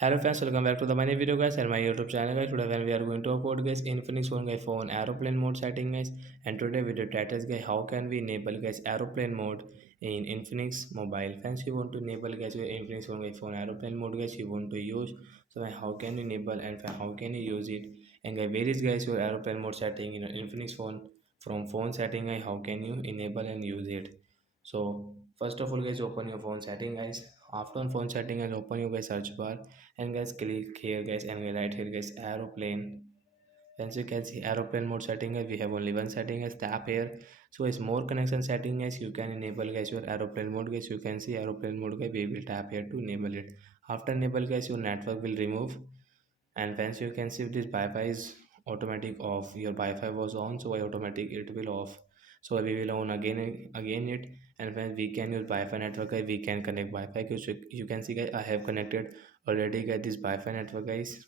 Hello friends, welcome back to the my new video guys and my YouTube channel guys. Today when we are going to upload guys Infinix phone aeroplane mode setting guys, and today video title guys how can we enable guys aeroplane mode in Infinix mobile. Friends, you want to enable guys your Infinix phone aeroplane mode guys you want to use. So how can you enable and how can you use it, and guys where is guys your aeroplane mode setting in your Infinix phone. From phone setting guys how can you enable and use it. So first of all guys open your phone setting guys. After on phone setting and open your guys search bar, and guys click here guys and we right here guys aeroplane. Once you can see aeroplane mode setting guys, we have only one setting as tap here. So it's more connection setting guys you can enable guys your aeroplane mode guys. You can see aeroplane mode guys, we will tap here to enable it. After enable guys your network will remove, and once you can see this Wi-Fi is automatic off, your Wi-Fi was on so automatic it will off. So we will on again it, and when we can use Wi-Fi network guys, we can connect Wi-Fi because you can see guys I have connected already guys this Wi-Fi network guys.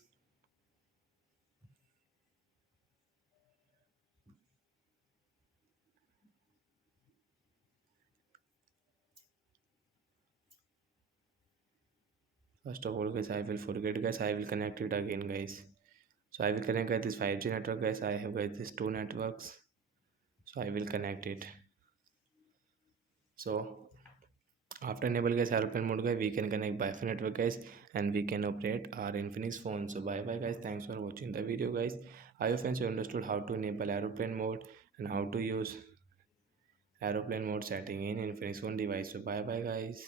First of all guys I will forget guys, I will connect it again guys. So I will connect guys this 5G network guys, I have guys these two networks. So I will connect it. So after enable guys airplane mode guys, we can connect Wi-Fi network guys, and we can operate our Infinix phone. So bye bye guys, thanks for watching the video guys. I hope friends you understood how to enable aeroplane mode and how to use aeroplane mode setting in Infinix phone device. So bye bye guys.